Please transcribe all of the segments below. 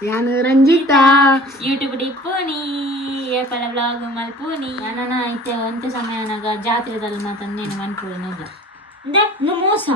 ನಾನು ರಂಜಿತಾ ಯೂಟ್ಯೂಬ್ ಡಿಪ್ಪೋನಿ ಏಪಲ ಬ್ಲಾಗ್ ಮಲ್ಪೋನಿ ನನ್ನ ಐತೆ ಒಂತ ಸಮಯನಾಗ ಜಾತ್ರೆದಲ್ಲಿ ಮಾತಂದೇನು ಮನ್ಪೋನಿಲ್ಲ ಇಂದ ಇನ್ನು ಮೋಸ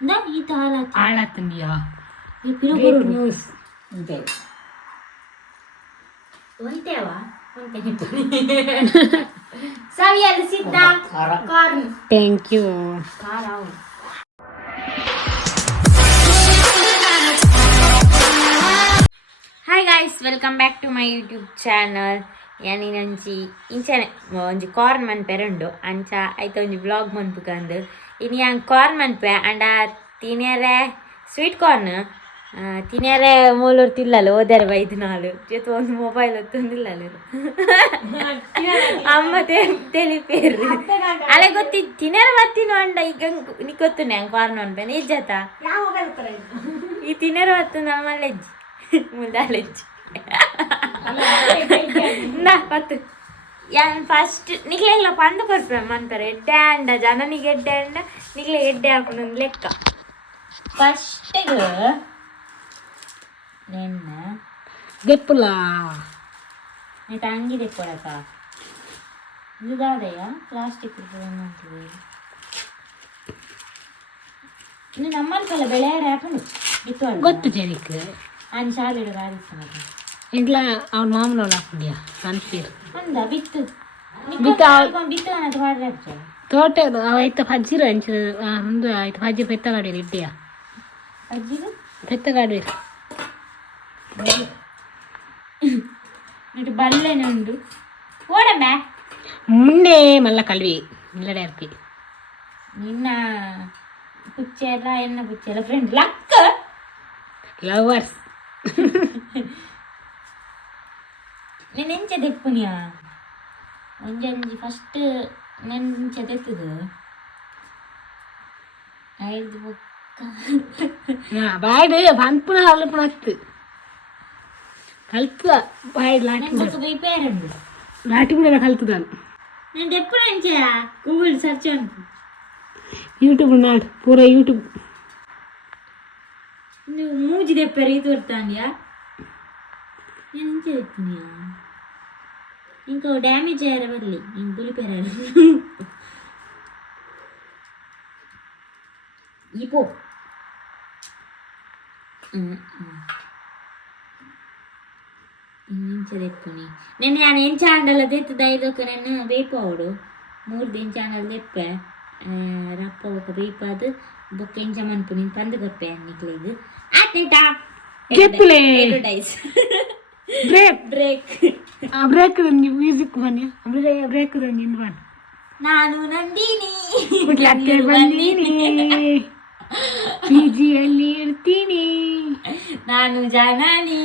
ಇಂದ ಈತ ಹಾಳಾತಂದಿಯಾ ನ್ಯೂಸ್ ಅಂತೆ ಒಂತೇವಾ ಒಂತೆ ಸವಿಯಲು ಸಿದ್ಧ ಕಾರ್ನ್ ಥ್ಯಾಂಕ್ ಯು ಖಾರ hi guys welcome back to my YouTube channel ಯಾನಿ ನಂಚಿ ಇಂಚನೆ ಒಂಜಿ ಕಾರ್ನ್ ಮನ್ಪೆರುಂಡು ಅಂಚ ಐತ ಒಂಜಿ ವ್ಲಾಗ್ ಮನ್ಪುಗಂದು ಇನ್ನು ಯಾಂಗ್ ಕಾರ್ನ್ ಮನ್ಪೆ ಅಂಡ ತಿನ್ಯಾರೆ ಸ್ವೀಟ್ ಕಾರ್ನ್ ತಿನ್ಯಾರೆ ಮೂಲೂರು ತಿಲ್ಲಲು ಓದ್ಯಾರ ಬೈದು ನಾಳು ಜೊತೆ ಒಂದು ಮೊಬೈಲ್ ಹೊತ್ತೊಂದಿಲ್ಲಲು ಅಮ್ಮ ತೆಲಿಪೇರು ಅಲ್ಲ ಗೊತ್ತಿ ತಿನ್ಯಾರ ಮತ್ತಿನ ಅಂಡ ಈಗ ನೀ ಗೊತ್ತು ನಂಗೆ ಕಾರ್ನ್ ಮನ್ಪೆ ನಿಜಾತ ಈ ತಿನ್ಯಾರ ಹೊತ್ತು ನಮ್ಮಲ್ಲೆಜ್ಜಿ ಮುಂದಾಲೆಜ್ಜಿ ಪತ್ತು ಯಾನ್ ಫಸ್ಟ್ ನಿಕ್ಲೆಲ್ಲ ಪಂಡು ಬರ್ಪ ಮಂತಾರೆ ಎಡ್ಡೆ ಅಂಡ ಜನನಿಗೆ ಎಡ್ಡೆ ಅಂಡ ನಿಕ್ಲೆ ಎಡ್ಡೆ ಹಾಕೊಂಡು ಒಂದು ಲೆಕ್ಕ ಫಸ್ಟಿಗೆ ನೆನ್ನ ದೆಪ್ಪುಲ ಆಯ್ತು ಅಂಗಿ ದೆಪ್ಪಳಕ ಇದಾದೆಯಾ ಪ್ಲಾಸ್ಟಿಕ್ ಮಾಡ್ತೀವಿ ಇನ್ನು ನಮ್ಮಲ್ಕಲ್ಲ ಬೆಳೆ ಹಾಕೊಂಡು ಬಿತ್ತು ಗೊತ್ತು ಜನಕ್ಕೆ ఆయన ಶಾಲೆಗೆ ಆಡಿಸ್ತಾನೆ ఇంట్లో ಅವ್ನ ಮಾಮೂలు ಹಾಕೊಂಡಿಯಾ ಕನ್ಫೀರ್ ಅಂದ ಬಿತ್ತು ಬಿತ್ತು ಅನ್ನೋದು ಮಾಡಿದ್ರೆ ತೋಟ ಆಯ್ತು ಪಜ್ಜಿರು ಅಂಚು ಒಂದು ಆಯ್ತು ಪಜ್ಜಿ ಪೆತ್ತಗಾಡಿ ಇಡ್ಡಿಯಾ ಅಜ್ಜಿದು ಪೆತ್ತಗಾಡಿ ఇటు బల్లెనే ఉండు ఓడమ్మా ముందే మళ్ళా కలివి నిల్లడేర్పి నిన్న పుచ్చేరా ఎన్న పుచ్చేరా ఫ్రెండ్ లక్ లవర్స్ నేను ఎంಚೆ ದೆಪ್ಪುನಿಯಾ ಒಂಜಿ ಫಸ್ಟ್ ನಾನು ಎಂಚೆ ದೆತ್ತದು ಐದು ಬೊಕ್ಕ ಬಾಯ್ಡು ಪನ್ಪುನ ಹಲ್ಪುನ ಹತ್ತು ಕಲ್ತು ಬಾಯ್ಡು ಲಾಟಿ ಬಿಡ ಕಲ್ತದಾನು నేను దెప్పుడు ఎంచా గూగుల్ సెర్చ్ అనుకో యూట్యూబ్ ఉన్నాడు పూరా యూట్యూబ్ నువ్వు మూజి తెప్పారు ఇది వస్తాండియా నేను ఎంచే తెప్పినాయా ఇంకో డ్యామేజ్ అయ్యారా బదిలీ నేను పులిపోయారు ఇపో ತೆಪ್ಪುನಿ ನೆನ್ನೆ ನಾನು ಎಂಚ ಅಂಡಲ್ಲ ತೆತ್ತದ ಇದಕ್ಕೆ ನಾನು ಬೇಯ್ಪವಡು 3 ದಿನ ಚಾನಲ್ ತೆಪ್ಪೆ ರಪ್ಪ ಒಕ್ಕ ಬೇಯ್ಪಾದು ಬೊಕ್ಕ ಎಂಚ ಮನ್ಪು ನೀನು ತಂದು ಕೊಪ್ಪೆ ಅನ್ನಿಕ್ಲೆ ಇದು ಆಯ್ತಾ advertise break break break music ಬನ್ನಿ ಬ್ರೇಕ್ ನಿಂದು ನಾನು ನಂದಿನಿ ಬಂದೀನಿ ಪಿಜಿಯಲ್ಲಿ ಇರ್ತೀನಿ ನಾನು ಜನನಿ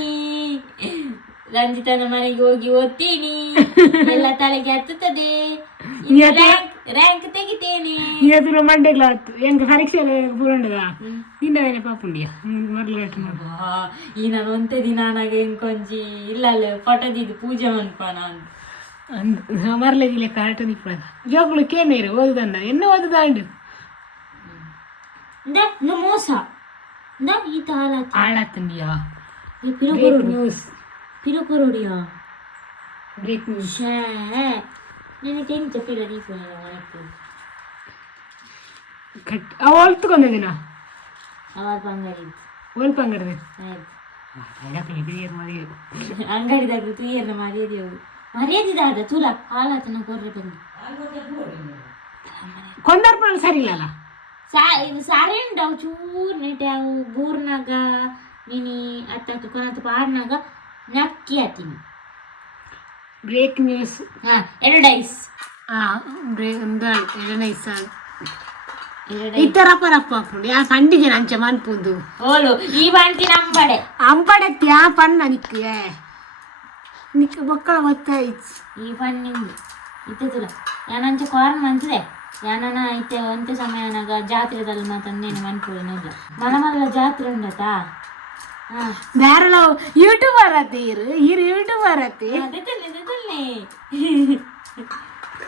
ರಂಜಿತನ ಮನೆಗೆ ಹೋಗಿ ಓದ್ತೀನಿ ಎಲ್ಲ ತಲೆಗೆ ಹತ್ತುತ್ತದೆ ರ್ಯಾಂಕ್ ತೆಗಿತೇನೆ ಎದುರು ಮಂಡೆಗ್ಲ ಎಂಗ ಪರೀಕ್ಷೆ ಪೂರಂಡದ ನಿಂದವೇನೆ ಪಾಪುಂಡಿಯ ಮೊದಲು ಈ ನಾನು ಒಂತೆ ದಿನ ನನಗೆ ಇಂಕೊಂಜಿ ಇಲ್ಲ ಫೋಟೋದಿದ್ದು ಪೂಜೆ ಮನ್ಪ ನಾನು ಮರಲೇದಿಲ್ಲ ಕರೆಕ್ಟ್ ನಿಪ್ಪಳ ಜೋಗುಳು ಕೇನೇರು ಓದುದಂಡ ಎನ್ನ ಓದುದಾಂಡು ಇನ್ನು ಮೋಸ ಈತ ಹಾಳಾತಂದಿಯಾ ನ್ಯೂಸ್ ಪಿರುಕುರುಡಿಯಾ ಬ್ರೇಕ್ ನ್ಯೂಸ್ ನನಗೆ ಎಂಚ ಪಿರ ದೀಪ ಅವ ಹೊಲ್ತುಕೊಂಡಿದ್ದೀನ ಅವರ ಅಂಗಡಿ ಒಲ್ಪ ಅಂಗಡಿ ಅಂಗಡಿದಾಗ ತುಯ್ಯರ್ನ ಮರ್ಯಾದೆವು ಮರ್ಯಾದಿದಾದ ತುಲ ಹಾಲಾತನ ಕೊರ್ರೆ ಬಂದು ಕೊಂದರ್ಪಣ ಸರಿ ಇಲ್ಲಲ್ಲ ಇದು ಸಾರಿ ಉಂಟಾವು ಚೂರು ನೆಟ್ಟಾವು ಬೋರ್ನಾಗ ನೀನಿ ಅತ್ತ ಕೊನತ್ತು ಪಾಡ್ನಾಗ ನಕ್ಕಿ ಹತ್ತೀನಿ ಬ್ರೇಕ್ ನ್ಯೂಸ್ ಎರಡೈಸ್ ಎರಡೈಸ್ ಇತ್ತರಪ್ಪ ರಪ್ಪ ಹಾಕೊಂಡು ಯಾ ಪಂಡಿಗೆ ಅಂಚ ಮನ್ಪುಂದು ಓಲು ಈ ಬಂಟಿ ನಂಬಡೆ ಅಂಬಡತ್ತಿ ಯಾ ಪನ್ನ ನಿಕ್ಕ ನಿಕ್ಕ ಮಕ್ಕಳ ಗೊತ್ತಾಯ್ತು ಈ ಪನ್ನಿಂದು ಇತ್ತೆ ತುಲ ಯಾನಂಚ ಕಾರ್ನ್ ಮಂತ್ಲೆ ಯಾನನ ಐತೆ ಒಂತೆ ಸಮಯನಾಗ ಜಾತ್ರೆದಲ್ಲಿ ಮಾತಂದೇನು ಮನ್ಪೋದಿನಲ್ಲ ಮನಮಲ್ಲ ಜಾತ್ರೆ ಉಂಡತಾ ಬೇರೆ ಯೂಟ್ಯೂಬರ್ ಅತ್ತಿ ಇರು ಯೂಟ್ಯೂಬರ್ ಅತ್ತಿ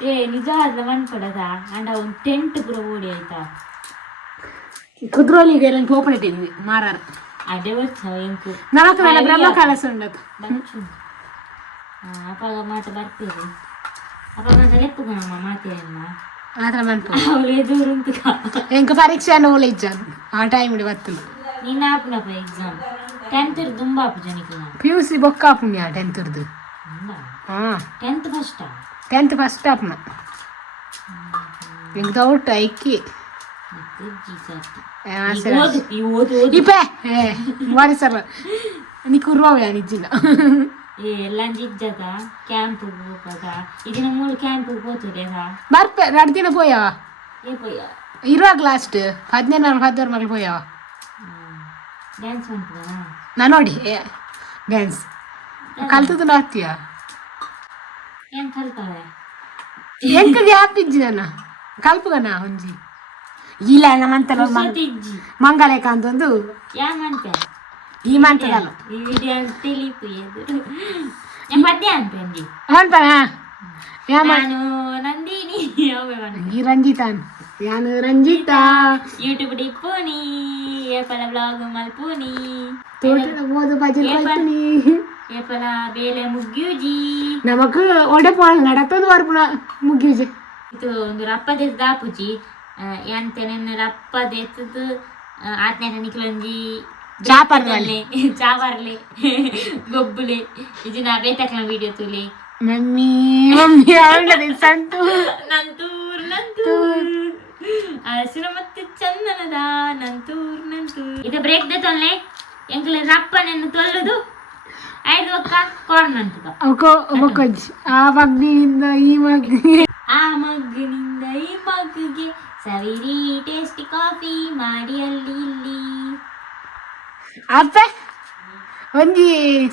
ಏ ನಿಜ ಆದ್ಲ ಮನ್ಪಡದ ಅಂಡ ಒಂದು ಟೆಂಟ್ ಪೂರ ಓಡಿ ಆಯ್ತಾ ಕುದ್ರೋಲಿಗೆ ಎಲ್ಲ ಓಪನ್ ಇಟ್ಟಿದ್ವಿ ಮಾರಾರ ಅದೇ వచ్చా ಇಂಕು ನಮಕ್ ನನ್ನ ಬ್ರಹ್ಮ ಕಲಸ ఉండదు ಬಂಚು ಅಪ್ಪಾಗ ಮಾತು ಬರ್ತೀರಿ ಅಪ್ಪ ಮಾತು ಲೆಪ್ಪುಗಮ್ಮ ಮಾತೇನ ಆತರ ಮನ್ಪು ಅವಳು ಎದುರು ಉಂಟು ಎಂಕ ಪರೀಕ್ಷೆ ಅನ್ನೋಳು ಇಜ್ಜಾನು ಆ ಟೈಮ್ ಇಡಿ ಬತ್ತಲು ನಿನ್ನ ಆಪುನಪ್ಪ ಎಕ್ಸಾಮ್ 10th ತುಂಬಾ ಆಪು ಜನಿಕು PUC ಬೊಕ್ಕ ಆಪುಣ್ಯ 10th ದು ಹಾ 10th ಫಸ್ಟ್ 10th ಫಸ್ಟ್ ಆಪುನ ಎಂಕ ಡೌಟ್ ಐಕಿ ಇಪ್ಪೆ ಮಾರಿ ಸರ್ ನೀ ಕುರ್ವಾವ ನಿಜ್ಜಿನ ಎಲ್ಲ ಜಿಜ್ಜದ ಕ್ಯಾಂಪ್ ಹೋಗದ ಇದನ್ನ 3 ಕ್ಯಾಂಪ್ ಹೋಗ್ತದೆ ಬರ್ಪೆ 2 ದಿನ ಪೋಯವ ಇರುವಾಗ ಲಾಸ್ಟ್ 16 ಮಗಳು ಪೋಯವ ಡ್ಯಾನ್ಸ್ ಮಾಡ್ತದ ನಾ ನೋಡಿ ಡ್ಯಾನ್ಸ್ ಕಲ್ತದ ನಾತ್ಯ ಏನ್ ಕಲ್ತಾವೆ ಎಂಕ ಗ್ಯಾಪ್ ಇಜ್ಜಿ ನನ್ನ ಕಲ್ಪಗನ ಒಂಜಿ ಇಲ್ಲ ನಮ್ಮಂತಲ್ಲ ಮಂಗಲೇಕ ಅಂತ ಒಂದು ಯಾ ಮಂತೆ ಈ ಮಂತದಲ್ಲ ಈ ವಿಡಿಯೋ ತಿಳಿಪು ಎದುರು ಪದ್ಯ ಅನ್ಪಂಡಿ ಅನ್ಪನ ನಾನು ನಂದಿನಿ ಈ ರಂಜಿತಾ ಯಾನು ರಂಜಿತಾ ಯೂಟ್ಯೂಬ್ ಡಿಪ್ಪುನಿ ಏಪಲ ಬ್ಲಾಗ್ ಮಲ್ಪುನಿ ತೋಟದ ಓದು ಬಜಲ್ ಕೊಯ್ತುನಿ ಏಪಲ ಬೇಲೆ ಮುಗ್ಯೂಜಿ ನಮಕ್ ಒಡೆ ಪಾಲ್ ನಡತದು ವರ್ಪುನ ಮುಗ್ಯೂಜಿ ಇದು ಒಂದು ರಪ್ಪದ ದಾಪುಜಿ ಎಂತೆನ ರಪ್ಪದೆತ್ತದು ಆತ್ನೇನ ನಿಕ್ಲಂಜಿ ಚಾಪರ್ಲೆ ಗೊಬ್ಬುಲೆ ಇದು ನಾ ಬೇತಕ್ಲ video ತುಲಿ mummy mummy ಅವಳದ Santu Nanthur ಹಸಿರು ಮತ್ತೆ ಚಂದನದ ನಂತೂರ್ ಇದು ಬ್ರೇಕ್ ದ ತೊಲ್ಲೆ ಎಂಕಲೆ ರಪ್ಪನನ್ನು ತೊಲ್ಲದು 5 ಒಕ್ಕ ಕಾರ್ನ್ ಅಂತದ ಆ ಮಗ್ನಿಂದ ಈ ಮಗ್ನಿಗೆ ಸವಿರಿ ಟೇಸ್ಟಿ ಕಾಫಿ ಮಾಡಿ ಅಲ್ಲಿ ಇಲ್ಲಿ ಅಪ್ಪ ಒಂಜಿ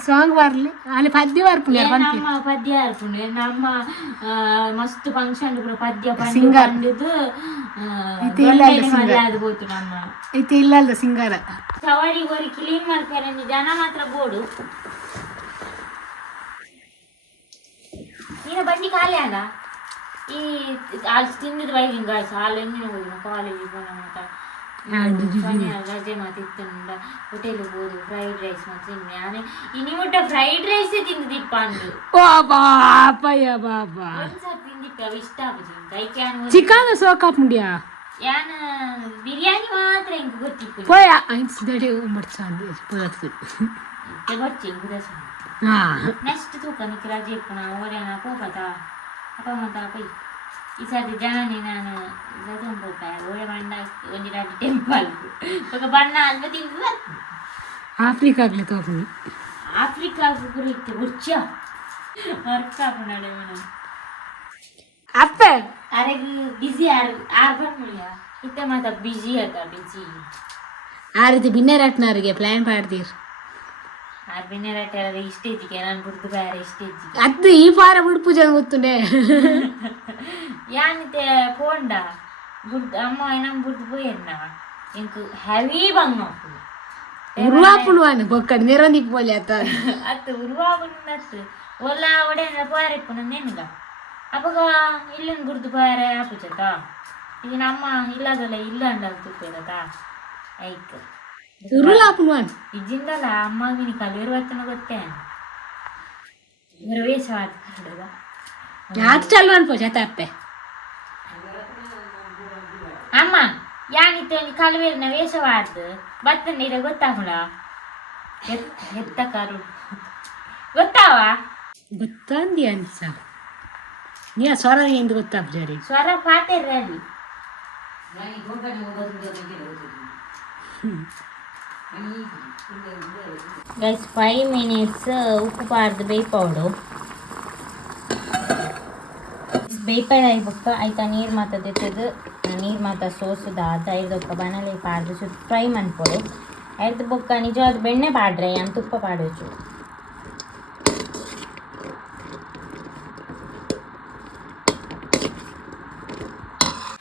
ಸಾಂಗ್ ಬರ್ಲಿ ಅಲ್ಲಿ ಪದ್ಯ ಬರ್ಪುಂಡು ನಮ್ಮ ಪದ್ಯ ಬರ್ಪುಂಡು ನಮ್ಮ ಮಸ್ತ್ ಫಂಕ್ಷನ್ ಕೂಡ ಪದ್ಯ ಪಂಡಿದು ಅದು ಹೋಯ್ತು ನಮ್ಮ ಐತೆ ಇಲ್ಲದ ಸಿಂಗಾರ ಸವಾರಿ ಗೋರಿ ಕ್ಲೀನ್ ಮಾಡ್ತಾರೆ ಜನ ಮಾತ್ರ ಬೋಡು ನೀನು ಬಂಡಿ ಖಾಲಿ ಅಲ್ಲ ಈ ಅಲ್ಲಿ ತಿಂದಿದ್ದು ಬೈಲಿಂಗ ಸಾಲು ಎಣ್ಣಿನ ಹೋಗಿನ ಕಾಲೇಜಿಗೆ ರಜೆ ಮಾತಿತ್ತಂಡ ಹೋಟೆಲ್ಗೆ ಹೋದು ಫ್ರೈಡ್ ರೈಸ್ ಮತ್ತೆ ತಿನ್ನಿ ಆನೆ ಇನಿ ಮುಟ್ಟ ಫ್ರೈಡ್ ರೈಸೇ ತಿಂದಿಪ್ಪ ಅಂದು ಒಂದ್ಸಲ ತಿಂದಿಪ್ಪ ಅವು ಇಷ್ಟ ಆಗುದು ಕೈ ಕ್ಯಾನ್ ಚಿಕನ್ ಸೋಕಾಪ್ ಮುಡಿಯಾ ಯಾನ ಬಿರಿಯಾನಿ ಮಾತ್ರ ಹಿಂಗೆ ಗೊತ್ತಿತ್ತು ಪೋಯಾ ಐನ್ಸಿದಡೆ ಮಡ್ಚಾಂದು ಪೋಯತ್ತು ಗೊತ್ತಿ ಗುದಸ ನೆಕ್ಸ್ಟ್ ತೂಕ ನಿಕ್ಕೆ ರಜೆ ಇಪ್ಪನ ಓರೇನ ಕೋಪತ ಅಪ್ಪ ಮತ್ತ ಅಪ್ಪ ಈ ಸರ್ತಿ ಜನನಿ ನಾನು ಹೋಗ್ಪ ಓರೆ ಬಣ್ಣ ಒಂದು ರಾಜಿ ಟೆಂಪಲ್ ఒక ಬಣ್ಣ ಅಲ್ಪ ತಿಂದು ಆಫ್ರಿಕಾಗ್ಲಿ ತೋಪನಿ ಆಫ್ರಿಕಾಗೂ ಕೂಡ ಇತ್ತು ಹುಚ್ಚ ವರ್ಕ್ ಆಪುನಾಡೆ ಮನ ಅಪ್ಪ ಅರೆಗ್ ಬಿಸಿ ಆರ್ ಬಂದ್ಮುಳಿಯ ಇತ್ತ ಮಾತ ಬಿಜಿ ಅದ ಬಿಜಿ ಆ ರೀತಿ ಬಿನ್ನೆರಟ್ನವರಿಗೆ ಪ್ಲಾನ್ ಮಾಡ್ತೀರ್ ಆರ್ ಬಿನ್ನೆರಟ್ಟ ಇಷ್ಟೇಜಿಗೆ ನಾನು ಬಿಡ್ದು ಬೇರೆ ಇಷ್ಟೇಜಿಗೆ ಅದು ಈ ವಾರ ಬಿಡ್ಪೂಜೆ ಗೊತ್ತುಂಡೆ ಯಾನಿತೆ ಪೋಂಡ ಬುಡ್ ಅಮ್ಮ ಏನಮ್ಮ ಬುಡ್ದು ಪೋಯನ್ನ ಇಂಕು ಹೆವಿ ಬಂಗ ಉರುವಾಪುಣುವಾನು ಬೊಕ್ಕಡ್ ನೆರೊಂದಿ ಪೋಲೆ ಅತ್ತ ಅತ್ತು ಉರುವಾಪುಣತ್ತು ಒಲ್ಲ ಒಡೆನ ಪೋಯಾರಿಪ್ಪು ನೆನ್ಗ ಅಪ್ಪಗ ಇಲ್ಲನ್ ಬುಡ್ದು ಪೋಯಾರೆ ಆಪುಚತ ಈಗ ನಮ್ಮ ಇಲ್ಲದಲ್ಲ ಇಲ್ಲ ಅಂಡಲ್ ತುಪ್ಪೇರತ ಐಕ್ ಉರುವಾಪುಣುವಾನು ಇಜ್ಜಿಂದಲ್ಲ ಅಮ್ಮಗಿನ ಕಲಿರುವತ್ತನ ಗೊತ್ತೇ ವೇಷವಾದ ಯಾತ್ ಚಲ್ವಾನ್ ಪೋಜ ತಪ್ಪೆ ಅಮ್ಮ ಯಾನಿತ್ತು ಕಲವೇರಿನ ವೇಷವಾದ ಬತ್ತ ನೀರ ಗೊತ್ತಾಗುಳ ಎತ್ತ ಕರು ಗೊತ್ತಾವ ಗೊತ್ತಂದಿ ಅನ್ಸ ನೀ ಸ್ವರ ಎಂದು ಗೊತ್ತಾಗ ಜರಿ ಸ್ವರ ಪಾತೆರ್ರಿ ಗೈಸ್ 5 minutes ಉಪ್ಪು ಪಾರ್ದು ಬೇಯ್ಪೌಡು ಬೇಯ್ಪದ ಐಬಕ್ಕ ಆಯ್ತಾ ನೀರು ಮಾತ ತೆತ್ತದು ನೀರು ಮಾತ ಸೋಸದ ಆದ ಐದೊಕ್ಕ ಬನಲೆ ಪಾಡ್ದು ಸುತ್ತ ಫ್ರೈ ಮನ್ಪೊಡು ಐದು ಬೊಕ್ಕ ನಿಜವಾದ ಬೆಣ್ಣೆ ಪಾಡ್ರೆ ಅಂತ ತುಪ್ಪ ಪಾಡೋಚು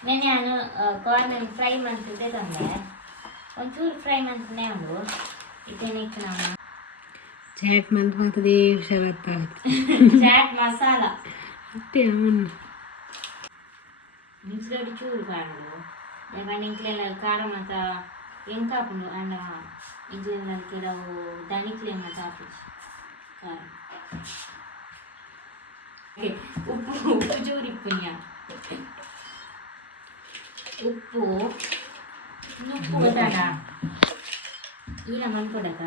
ನೆನೆ ನಾನು ಕಾರ್ನಲ್ಲಿ ಫ್ರೈ ಮಾಡ್ತಿದ್ದೆ ತಂದೆ ಒಂಚೂರು ಫ್ರೈ ಮಾಡ್ತಾನೆ ಉಂಡು ಇದೇನಕ್ಕೆ ನಾವು ಚಾಟ್ ಮಾಡ್ತದೆ ಹುಷಾರತ್ತ ಚಾಟ್ ಮಸಾಲ ಮತ್ತೆ ಅವನು ಮಿಕ್ಸ್ಡ್ ಚೂರು ಕಾಣು ಯಾಕಂದ್ರೆ ಇಂಕ್ಲೆಲ್ಲ ಖಾರ ಮತ್ತು ಎಂಕಾಪುಂಡು ಅಂಡ ಇದೆಲ್ಲ ಕೆಲವು ದಣಿಕ್ಲೆಮ್ಮ ಚಾಪಿಸ್ ಉಪ್ಪು ಜೋರಿ ಪುಣ್ಯ ಉಪ್ಪು ಗೊತ್ತಾಡ ಇಲ್ಲ ಮನ್ಕೊಡಕ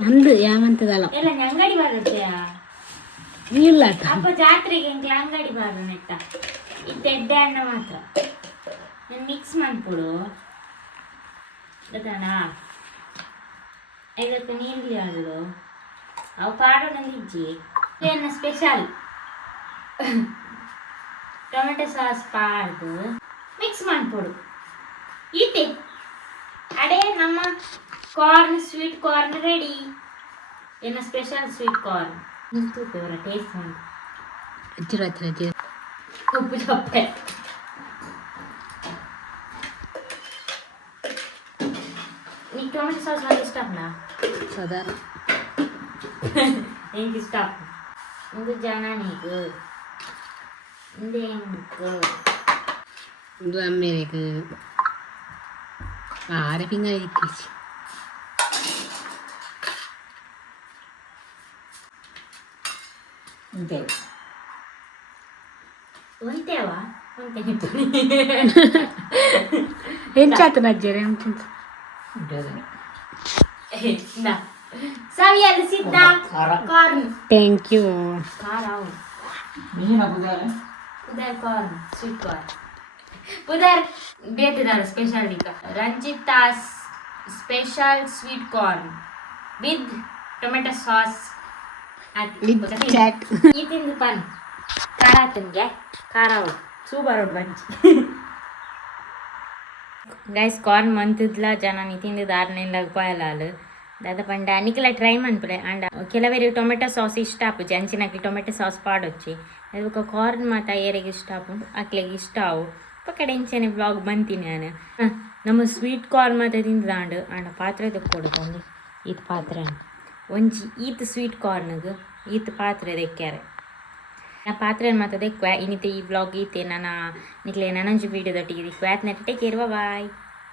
ಅಂದು ಯಾವಂತದಲ್ಲ ಎಲ್ಲ ಅಂಗಡಿ ಬರುತ್ತೆಯಾ ಇಲ್ಲ ಅಪ್ಪ ಜಾತ್ರೆಗೆ ಅಂಗಡಿ ಬಾರ ನೆಟ್ಟ ಈ ತೆಡ್ಡೆ ಅಣ್ಣ ಮಾತ್ರ ನಾನು ಮಿಕ್ಸ್ ಮಾಡ್ಕೊಡು ಗೊತ್ತಾಣ ಇದಕ್ಕೆ ನೀರ್ಲಿ ಆಡಲು ಅವು ಪಾಡು ನಂದಿಜ್ಜಿ ಏನು ಸ್ಪೆಷಲ್ ಟೊಮೆಟೊ ಸಾಸ್ ಪಾಡ್ದು ಮಿಕ್ಸ್ ಮಾಡ್ಕೊಡು ಈತೆ ಅಡೇ ನಮ್ಮ ಕಾರ್ನ್ ಸ್ವೀಟ್ ಕಾರ್ನ್ ರೆಡಿ ಏನು ಸ್ಪೆಷಲ್ ಸ್ವೀಟ್ ಕಾರ್ನ್ ನಿಂತೂಪೇವರ ಟೇಸ್ಟ್ ಮಾಡಿ ಉಪ್ಪು ಚಪ್ಪೆ నీకు టొమాటో సాస్ అంటే ఇష్టమా సాధారణ నీకు ఇష్టం ఇందు jananiకు ఇందేంకు ఇందు అమ్మేరకు ఆరే ఫింగర్ ఇక్కిసి అంతే వంతేవా వంతే ఏం చేస్తున్నా జరేం Saviel Siddha corn. Thank you. Karao. Pudar corn, sweet corn. Pudar betidar special dika. Ranjitha's special sweet corn with tomato sauce. With chat. Eating the pan. Karatunge. Karao. Super bunch. Guys corn ಮಂತದ್ಲ ಜನನಿ ತಿಂದು ದಾರನೆಲ್ಲ ಕೊಯಲಾಲು ದಾದ ಪಂಡ ನಿಕ್ಲ try ಮನ್ಪುಲೆ ಅಂಡ ಕೆಲವರಿಗೆ tomato sauce ಇಷ್ಟ app ಜಂಚಿನಕ್ಲಿ tomato sauce ಪಾಡೊಚ್ಚಿ ಅದಕ್ಕೆ corn ಮಾತ ಏರಿಗೆ ಇಷ್ಟ ಆಪು ಅಕ್ಲೆಗೆ ಇಷ್ಟ ಆವು ಪಕ್ಕಡೆ ಇಂಚನೆ ಬ್ಲಾಗ್ ಬಂತೀನಿ ನಾನು ನಮ್ಮ ಸ್ವೀಟ್ ಕಾರ್ನ್ ಮಾತ ತಿಂದಾಂಡು ಅಂಡ ಪಾತ್ರೆ ತೆಕ್ಕೊಡ್ಕೊಂಡು ಈತ ಪಾತ್ರೆ ಒಂಜಿ ಈತ ಸ್ವೀಟ್ ಕಾರ್ನ್ಗೆ ಈತ ಪಾತ್ರೆ ತೆಕ್ಕ್ಯಾರೆ ನಾ ಪಾತ್ರೆ ಮಾತ ತೆಕ್ವೆ ಇನ್ನಿತ ಈ ಬ್ಲಾಗ್ ಈತೆ ನನ್ನ ನಿಕ್ಲೆ ನನಂಜಿ ವೀಡಿಯೋದೊಟ್ಟಿಗೆ ತೆಕ್ವೆ ಆತ್ ನೆಟ್ಟೆ ಕೇರುವ ಬಾಯ್